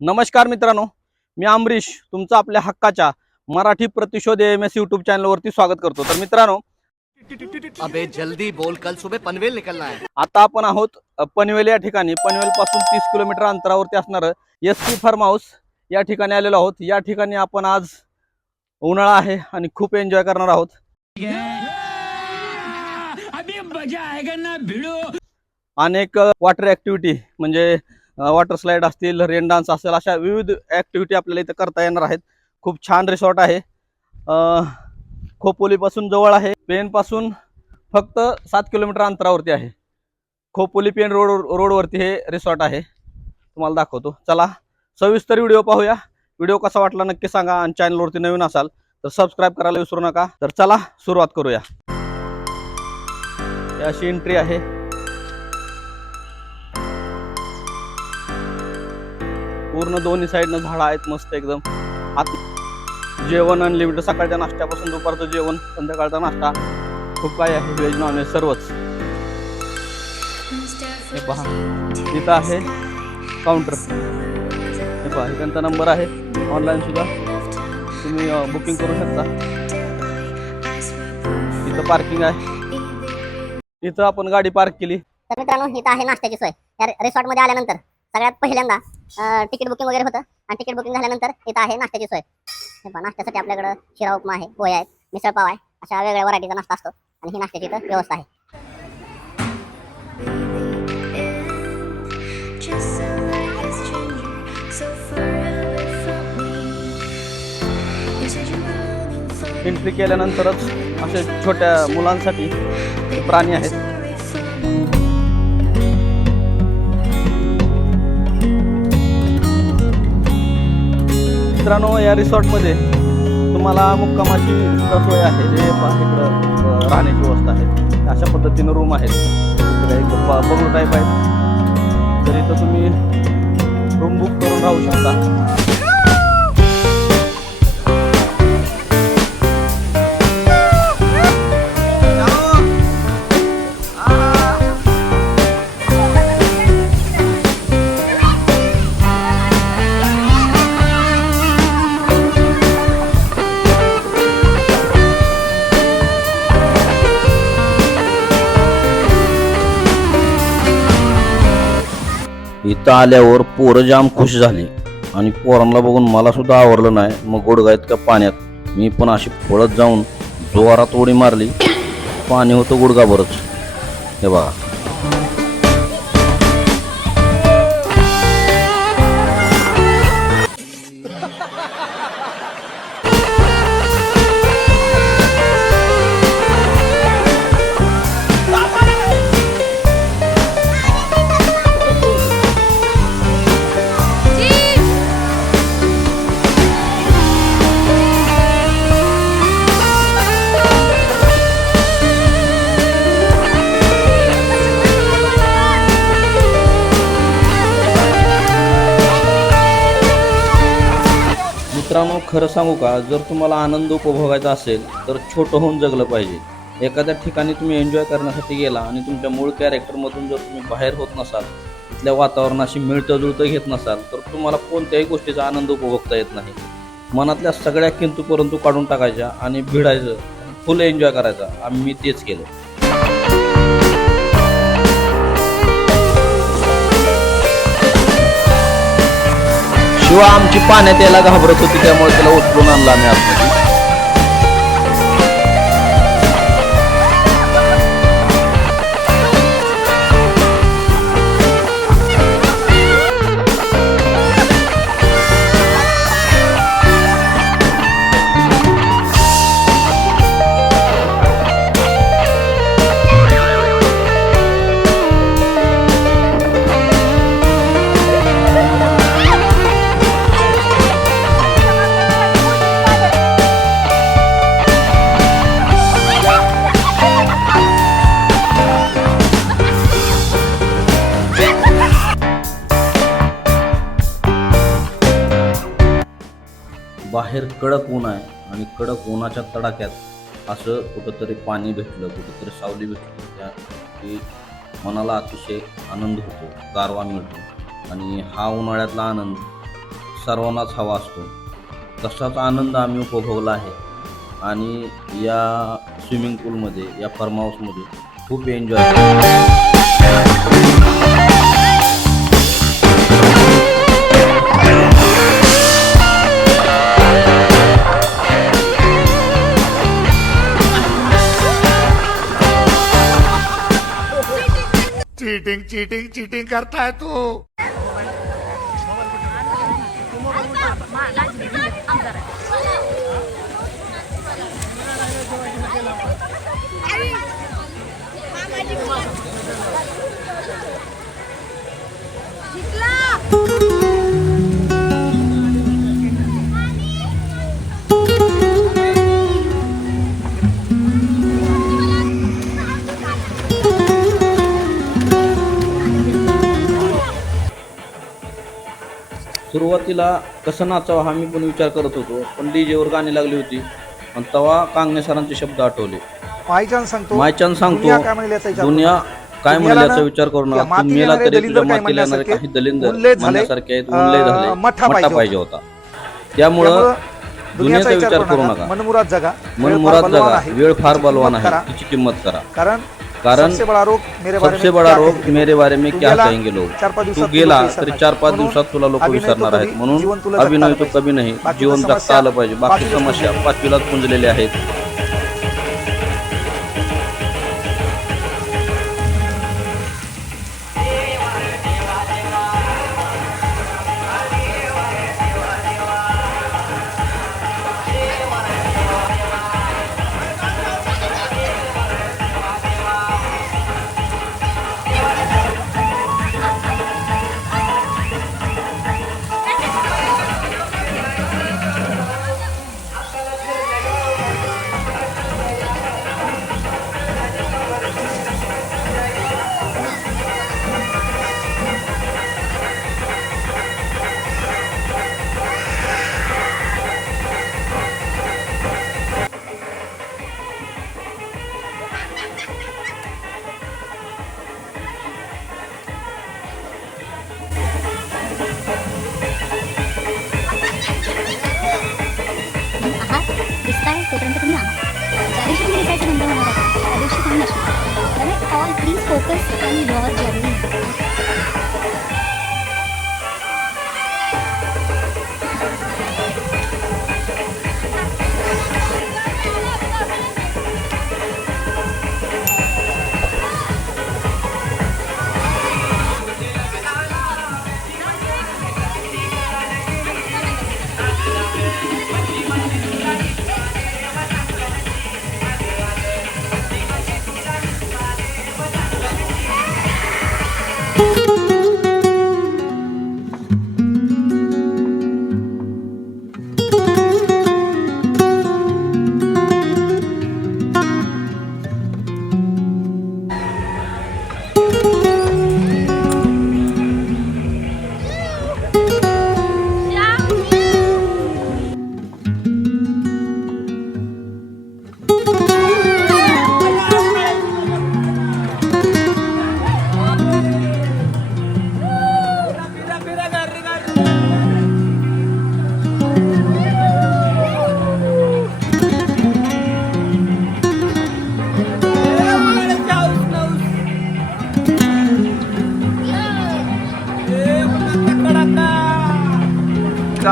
नमस्कार मित्रांनो मी अमरीश तुमचं आपल्या हक्काच्या मराठी प्रतिशोध एम एस यूट्यूब चॅनलवरती स्वागत करतो. तर मित्रांनो अबे जल्दी बोल. कल सुबह पनवेल निकलना है. आता आपण आहोत पनवेल या ठिकाणी. पनवेल पासून तीस किलोमीटर अंतरावरती असणारं एस पी फार्म हाऊस या ठिकाणी आलेलो आहोत. या ठिकाणी आपण आज उन्हाळा आहे आणि खूप एन्जॉय करणार आहोत. अनेक वॉटर ऍक्टिव्हिटी म्हणजे वॉटर स्लाईड असतील रेन डान्स असेल अशा विविध ऍक्टिव्हिटी आपल्याला इथं करता येणार आहेत. खूप छान रिसॉर्ट आहे. अ, खोपोलीपासून जवळ आहे. पेनपासून फक्त सात किलोमीटर अंतरावरती आहे. खोपोली पेन रोड रोडवरती हे रिसॉर्ट आहे. तुम्हाला दाखवतो. चला सविस्तर व्हिडिओ पाहूया. व्हिडिओ कसा वाटला नक्की सांगा आणि चॅनलवरती नवीन असाल तर सबस्क्राईब करायला विसरू नका. तर चला सुरुवात करूया. अशी एंट्री आहे. पूर्ण दोन्ही साईडनं झाडं आहेत मस्त एकदम. आत जेवण अनलिमिटेड सकाळच्या नाश्त्यापासून दुपारचं जेवण संध्याकाळचा नाश्ता. खूप काय आहे व्हेज नॉनव्हेज सर्वच. हे पहा. इथं आहे काउंटर हे पहा त्यांचा नंबर आहे. ऑनलाईन सुद्धा. तुम्ही बुकिंग करू शकता. इथं पार्किंग आहे. इथं आपण गाडी पार्क केली. तर मित्रांनो इथं आहे नाश्त्याची सोय. या रिसॉर्टमध्ये आल्यानंतर सगळ्यात पहिल्यांदा तिकीट बुकिंग वगैरे होतं. आणि तिकीट बुकिंग झाल्यानंतर इथं आहे नाश्त्याची सोय. हे पण नाश्त्यासाठी आपल्याकडं शिरा उपमा आहे पोहे आहेत मिसळ पाव आहे अशा वेगवेगळ्या व्हरायटीचा नाश्ता असतो. आणि ही नाश्त्याची इथं व्यवस्था आहे. एंट्री केल्यानंतरच असे छोट्या मुलांसाठी प्राणी आहेत. मित्रांनो या रिसॉर्टमध्ये तुम्हाला मुक्कामाची सोय आहे जे इकडं राहण्याची व्यवस्था आहे. अशा पद्धतीनं रूम आहेत. इकडे एक बंगलो टाईप आहेत. तर इथं तुम्ही रूम बुक करून राहू शकता. इथं आल्यावर पोरं जाम खुश झाली. आणि पोरांना बघून मला सुद्धा आवडलं नाही. मग गुडघा इतक्या पाण्यात? मी पण अशी पळत जाऊन जोरात उडी मारली. पाणी होतं गुडघाभरच. हे बघा. खरं सांगू का जर तुम्हाला आनंद उपभोगायचा असेल तर छोटं होऊन जगलं पाहिजे. एखाद्या ठिकाणी तुम्ही एन्जॉय करण्यासाठी गेला आणि तुमच्या मूळ कॅरेक्टरमधून जर तुम्ही बाहेर होत नसाल तिथल्या वातावरणाशी मिळतं जुळतं घेत नसाल तर तुम्हाला कोणत्याही गोष्टीचा आनंद उपभोगता येत नाही. मनातल्या सगळ्या किंतू परंतु काढून टाकायच्या आणि भिडायचं फुल एन्जॉय करायचा. आम्ही तेच केलं. किंवा आमची पाण्यात यायला घाबरत होती त्यामुळे त्याला उचलून आणला आम्ही आपण बाहेर कडक ऊन आहे आणि कडक उन्हाच्या तडाख्यात असं कुठंतरी पाणी भेटलं कुठंतरी सावली भेटली. त्या की मनाला अतिशय आनंद होतो गारवा मिळतो. आणि हा उन्हाळ्यातला आनंद सर्वांनाच हवा असतो. तसाच आनंद आम्ही उपभोगला आहे. आणि या स्विमिंग पूलमध्ये या फार्म हाऊसमध्ये खूप एन्जॉय चीटिंग चीटिंग चीटिंग करता है तू सुरुवातीला कसं नाचावं हा मी पण विचार करत होतो पण डीजेवर गाणी लागली होती. आणि तेव्हा कांगणे सरांचे शब्द आठवले. मायचान सांगतो मायचान सांगतो दुनिया काय दुनियाला म्हणेल याचा ना विचार करू नका. मेला तरी तुझ्या येणारे म्हणण्यासारखे काही दलिंदर म्हणण्यासारखे आहेत उल्ले अं, झाले. मठ्ठा पाहिजे होता. त्यामुळं दुनियाचा विचार करू नका. मनमुराद जगा. मन वेळ फार मुराद बलवान जगा. वेळ फार बलवान आहे. तिची किंमत करा. कारण कारण सबसे बडा रोग मेरे बारे सबसे में बडा क्या रोग कहेंगे? मेरे बारे में क्या कहेंगे लोग? तू गेला तरी. चार पाच दिवसात तुला लोक विसरणार आहेत म्हणून अभिनय तो कधी नाही. जीवन जगता आलं पाहिजे. बाकी समस्या पाचवीलाच पुंजलेल्या आहात.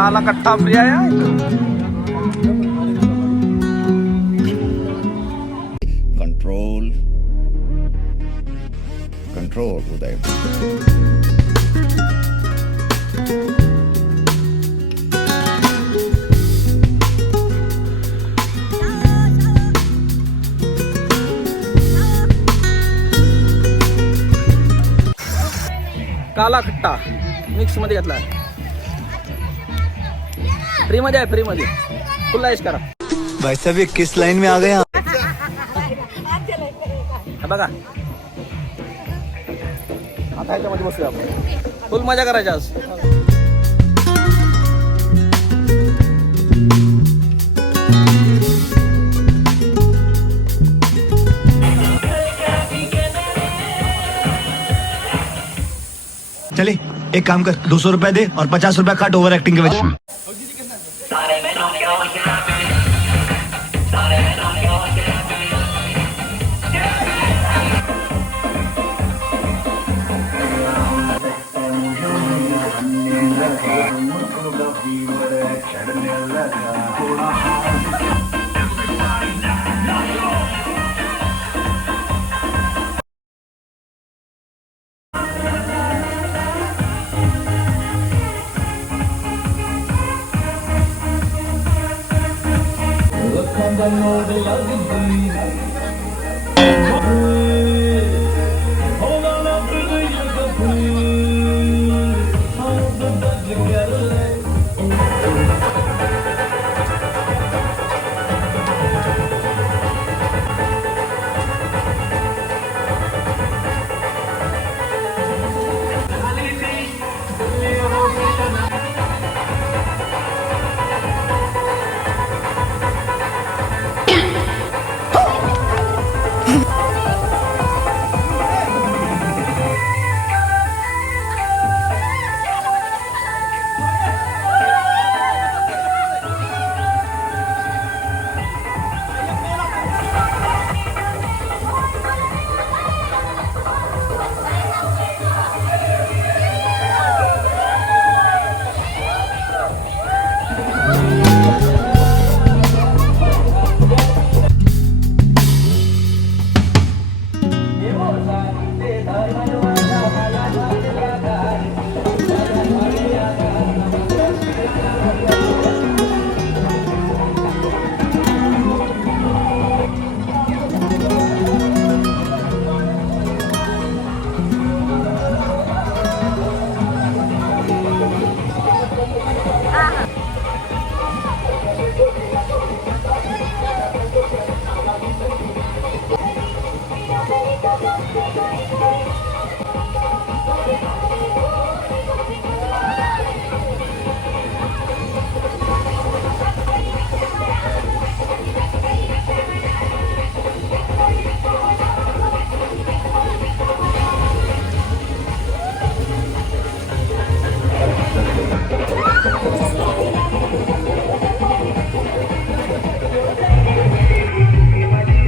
काला कट्टा आहे कंट्रोल कंट्रोल उदय. काला खट्टा मिक्समध्ये घेतला फ्री मध्ये आहे फ्री मध्ये. फुल लाईश करा. भाई साहब ये किस लाइन में आ गए बघा. आता बसूया आपण. फुल मजा करायची आज. चले एक काम कर दो सौ रुपया दे और पचास रुपया काट ओवर एक्टिंग के वजह கடனெல்லாம் கடனெல்லாம்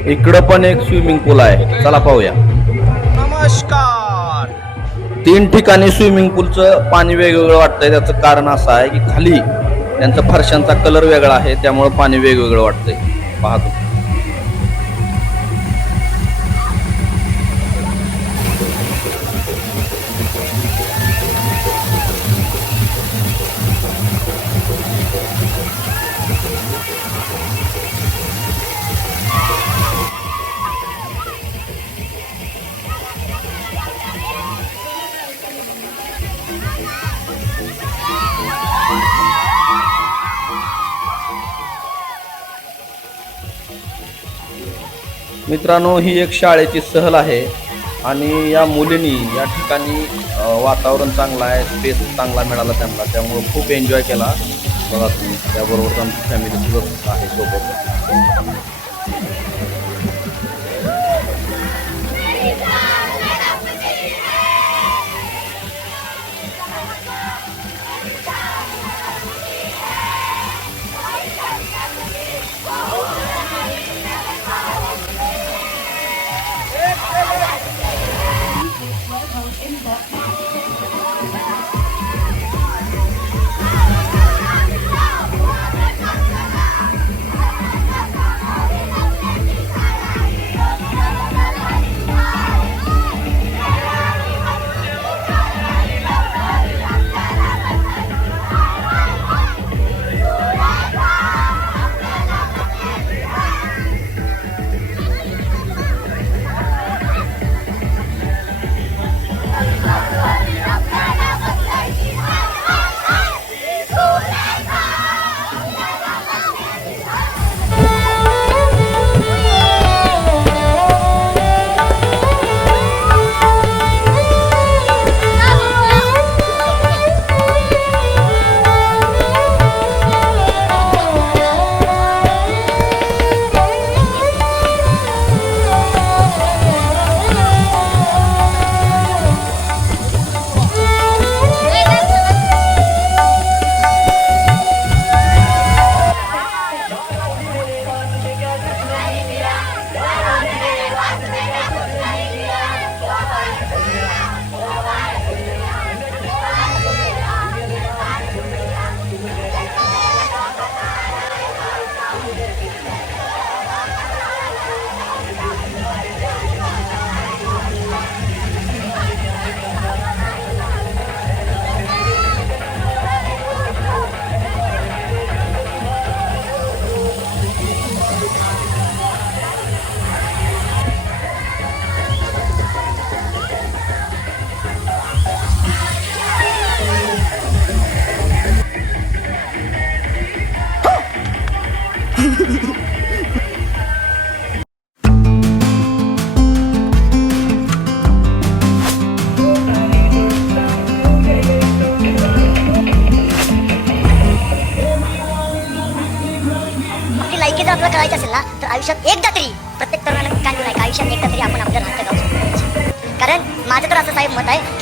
इकडं पण एक स्विमिंग पूल आहे. चला पाहूया. नमस्कार. तीन ठिकाणी स्विमिंग पूलचं पाणी वेगवेगळं वाटतंय. त्याचं कारण असं आहे की खाली त्यांचा फरशांचा कलर वेगळा आहे त्यामुळे पाणी वेगवेगळं वाटतंय. पाहतो. मित्रांनो ही एक शाळेची सहल आहे. आणि या मुलींनी या ठिकाणी वातावरण चांगलं आहे स्पेस चांगला मिळाला त्यांना. त्यामुळं खूप एन्जॉय केला. बघा तुम्ही त्याबरोबर आमची फॅमिली सुद्धा आहे सोबत.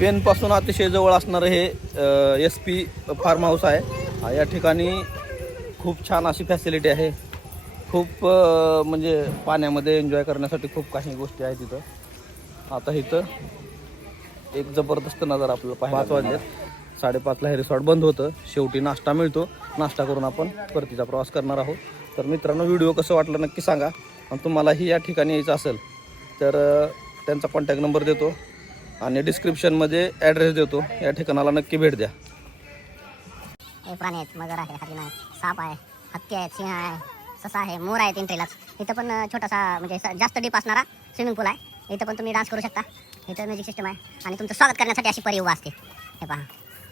पेनपासून अतिशय जवळ असणारं हे एस पी फार्म हाऊस आहे. या ठिकाणी खूप छान अशी फॅसिलिटी आहे. खूप म्हणजे पाण्यामध्ये एन्जॉय करण्यासाठी खूप काही गोष्टी आहेत तिथं आता इथं एक जबरदस्त नजर आपल्याला पाहायला पाच वाजलेत साडेपाचला हे रिसॉर्ट बंद होतं. शेवटी नाश्ता मिळतो. नाश्ता करून आपण परतीचा प्रवास करणार आहोत. तर मित्रांनो व्हिडिओ कसं वाटलं नक्की सांगा. आणि तुम्हालाही या ठिकाणी यायचं असेल तर त्यांचा कॉन्टॅक्ट नंबर देतो. आणि डिस्क्रिप्शनमध्ये ॲड्रेस देतो. या ठिकाणाला नक्की भेट द्या. हे प्राणी आहेत मगर आहे हरिण आहे साप आहे हत्ती आहेत सिंह आहे ससा आहे मोर आहे एंट्रीलाच इथं पण छोटासा म्हणजे स- जास्त डीप असणारा स्विमिंग पूल आहे. इथं पण तुम्ही डान्स करू शकता. इथं म्युझिक सिस्टम आहे. आणि तुमचं स्वागत करण्यासाठी अशी परी उभा असते. हे पहा.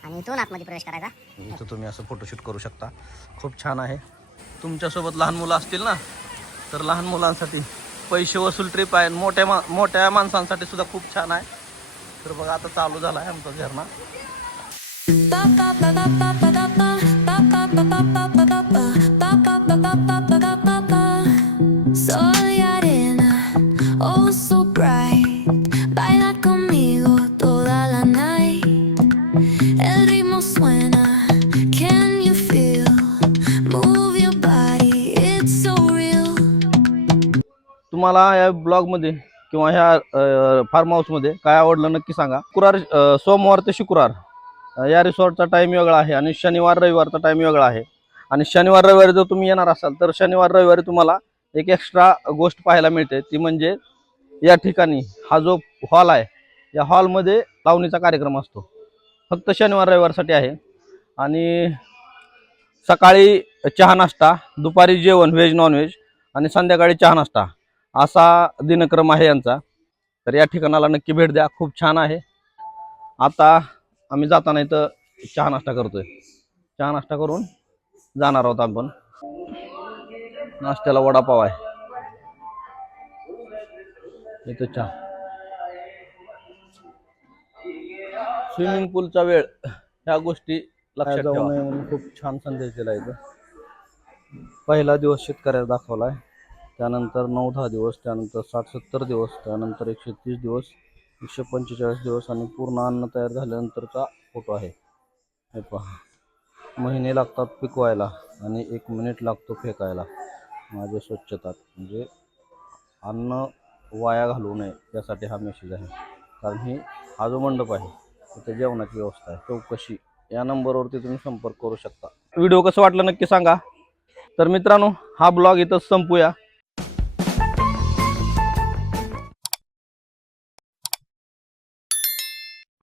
आणि इथून आतमध्ये प्रवेश करायचा. इथं तुम्ही असं फोटोशूट करू शकता. खूप छान आहे. तुमच्यासोबत लहान मुलं असतील ना? तर लहान मुलांसाठी पैसे वसूल ट्रिप आहे. आणि मोठ्या मा मोठ्या माणसांसाठी सुद्धा खूप छान आहे. तर बघा आता चालू झाला आहे आमचा झरणा तुम्हाला या ब्लॉगमध्ये किंवा ह्या फार्म हाऊसमध्ये काय आवडलं नक्की सांगा. शुक्रवार सोमवार ते शुक्रवार. या रिसॉर्टचा टाईम वेगळा आहे आणि शनिवार रविवारचा टाईम वेगळा आहे. आणि शनिवार रविवारी जर तुम्ही येणार असाल तर शनिवार रविवारी तुम्हाला एक एक्स्ट्रा गोष्ट पाहायला मिळते. ती म्हणजे या ठिकाणी हा जो हॉल आहे या हॉलमध्ये लावणीचा कार्यक्रम असतो. फक्त शनिवार रविवारसाठी आहे. आणि सकाळी चहा नाश्ता दुपारी जेवण व्हेज नॉनव्हेज आणि संध्याकाळी चहा नाश्ता. असा दिनक्रम आहे यांचा. तर या ठिकाणाला नक्की भेट द्या. खूप छान आहे. आता आम्ही जाताना इथं चहा नाश्ता करतोय. चहा नाश्ता करून जाणार आहोत आपण. नाश्त्याला वडापाव आहे. इथं चहा. स्विमिंग पूलचा वेळ. ह्या गोष्टी लक्षात जाऊ नये म्हणून खूप छान संदेश दिला इथं. पहिला दिवस शेतकऱ्याला दाखवला आहे त्यानंतर नऊ दहा दिवस त्यानंतर साठ सत्तर दिवस त्यानंतर एकशे तीस दिवस एकशे पंचेचाळीस दिवस आणि पूर्ण अन्न तयार झाल्यानंतरचा फोटो आहे. हे पहा. महिने लागतात पिकवायला आणि एक मिनिट लागतो फेकायला. माझे स्वच्छतात. म्हणजे अन्न वाया घालवू नये यासाठी हा मेसेज आहे. कारण ही हा जो मंडप आहे तिथे जेवणाची व्यवस्था आहे. चौकशी. या नंबरवरती तुम्ही संपर्क करू शकता. व्हिडिओ कसं वाटलं नक्की सांगा. तर मित्रांनो हा ब्लॉग इथंच संपूया.